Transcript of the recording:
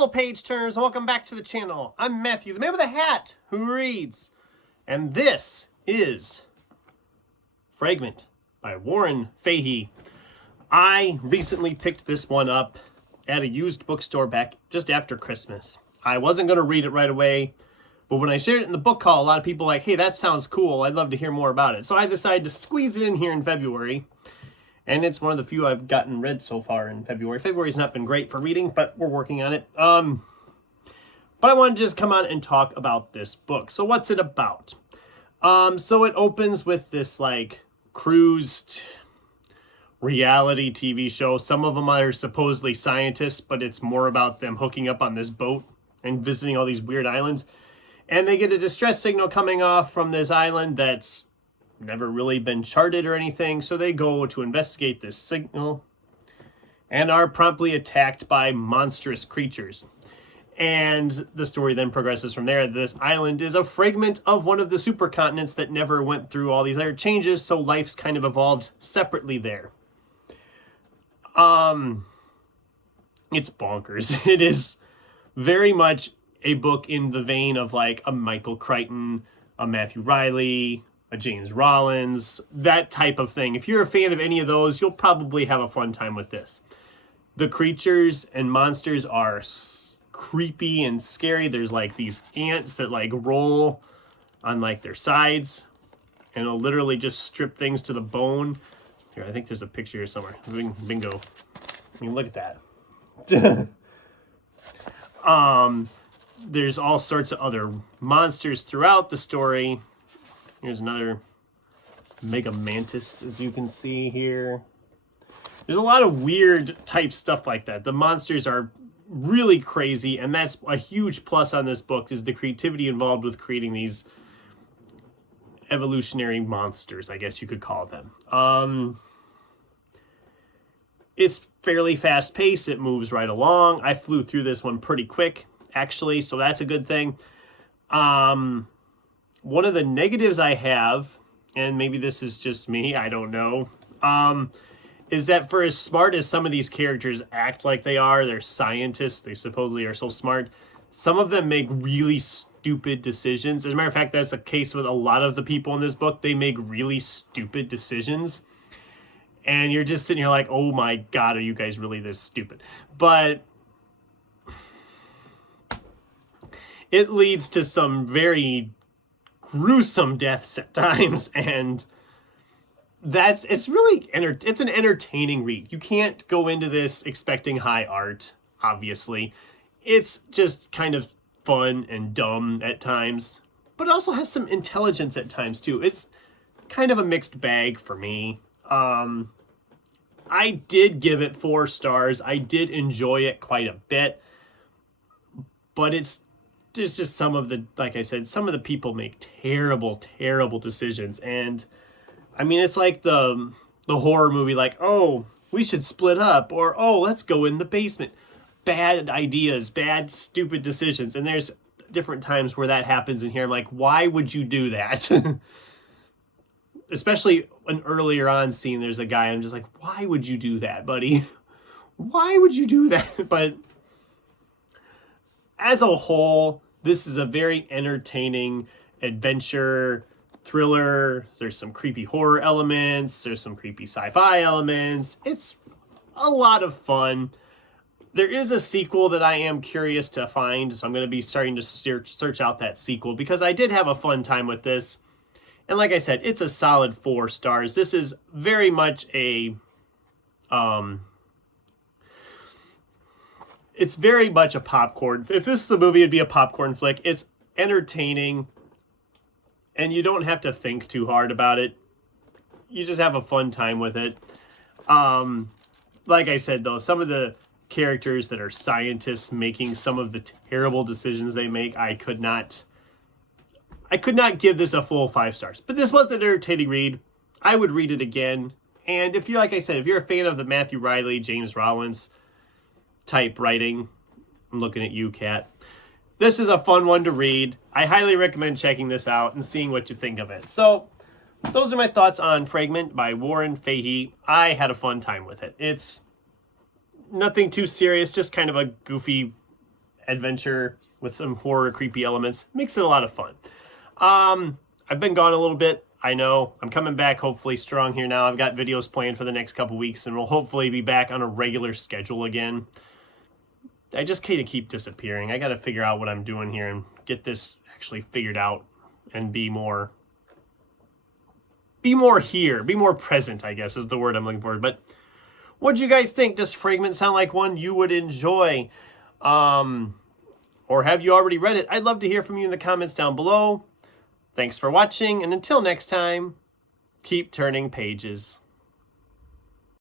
fellow page turners, welcome back to the channel. I'm Matthew, the man with a hat who reads, and this is Fragment by Warren Fahy. I recently picked this one up at a used bookstore back just after Christmas. I wasn't going to read it right away, but when I shared it in the book haul, a lot of people were like, hey, that sounds cool. I'd love to hear more about it. So I decided to squeeze it in here in February. And it's one of the few I've gotten read so far in February. February's not been great for reading, but we're working on it. But I wanted to just come on and talk about this book. So what's it about? So it opens with this like cruised reality TV show. Some of them are supposedly scientists, but it's more about them hooking up on this boat and visiting all these weird islands. And they get a distress signal coming off from this island that's never really been charted or anything, so they go to investigate this signal and are promptly attacked by monstrous creatures. And the story then progresses from there. This island is a fragment of one of the supercontinents that never went through all these other changes, so life's kind of evolved separately there. It's bonkers. It is very much a book in the vein of like a Michael Crichton, a Matthew Riley, a James Rollins, that type of thing. If you're a fan of any of those, you'll probably have a fun time with this. The creatures and monsters are creepy and scary. There's like these ants that like roll on like their sides and it'll literally just strip things to the bone. Here, I think there's a picture here somewhere. Bingo. I mean, look at that. There's all sorts of other monsters throughout the story. Here's another mega mantis, as you can see here. There's a lot of weird type stuff like that. The monsters are really crazy, and that's a huge plus on this book, is the creativity involved with creating these evolutionary monsters, I guess you could call them. It's fairly fast-paced. It moves right along. I flew through this one pretty quick, actually, so that's a good thing. One of the negatives I have, and maybe this is just me, I don't know, is that for as smart as some of these characters act like they are, they're scientists, they supposedly are so smart, some of them make really stupid decisions. As a matter of fact, that's a case with a lot of the people in this book. They make really stupid decisions. And you're just sitting here like, oh my God, are you guys really this stupid? But it leads to some very gruesome deaths at times, and it's an entertaining read. You can't go into this expecting high art, obviously. It's just kind of fun and dumb at times, but it also has some intelligence at times too. It's kind of a mixed bag for me. I did give it 4 stars. I did enjoy it quite a bit, but there's just some of the, like I said, some of the people make terrible, terrible decisions. And I mean, it's like the horror movie, like, oh, we should split up, or, oh, let's go in the basement. Bad ideas, bad, stupid decisions. And there's different times where that happens in here. I'm like, why would you do that? Especially an earlier on scene, there's a guy, I'm just like, why would you do that, buddy? Why would you do that? But as a whole, this is a very entertaining adventure thriller. There's some creepy horror elements. There's some creepy sci-fi elements. It's a lot of fun. There is a sequel that I am curious to find, so I'm going to be starting to search out that sequel, because I did have a fun time with this. And like I said, it's a solid 4 stars. This is very much it's very much a popcorn. If this is a movie, it'd be a popcorn flick. It's entertaining, and you don't have to think too hard about it. You just have a fun time with it. Like I said, though, some of the characters that are scientists making some of the terrible decisions they make, I could not give this a full 5 stars. But this was an entertaining read. I would read it again. And if you're, like I said, if you're a fan of the Matthew Riley, James Rollins type writing, I'm looking at you, Kat. This is a fun one to read. I highly recommend checking this out and seeing what you think of it. So those are my thoughts on Fragment by Warren Fahy. I had a fun time with it. It's nothing too serious, just kind of a goofy adventure with some horror, creepy elements. Makes it a lot of fun. I've been gone a little bit. I know. I'm coming back hopefully strong here now. I've got videos planned for the next couple weeks, and we'll hopefully be back on a regular schedule again. I just kind of keep disappearing. I got to figure out what I'm doing here and get this actually figured out and be more here, be more present, I guess is the word I'm looking for. But what do you guys think? Does Fragment sound like one you would enjoy? Or have you already read it? I'd love to hear from you in the comments down below. Thanks for watching, and until next time, keep turning pages.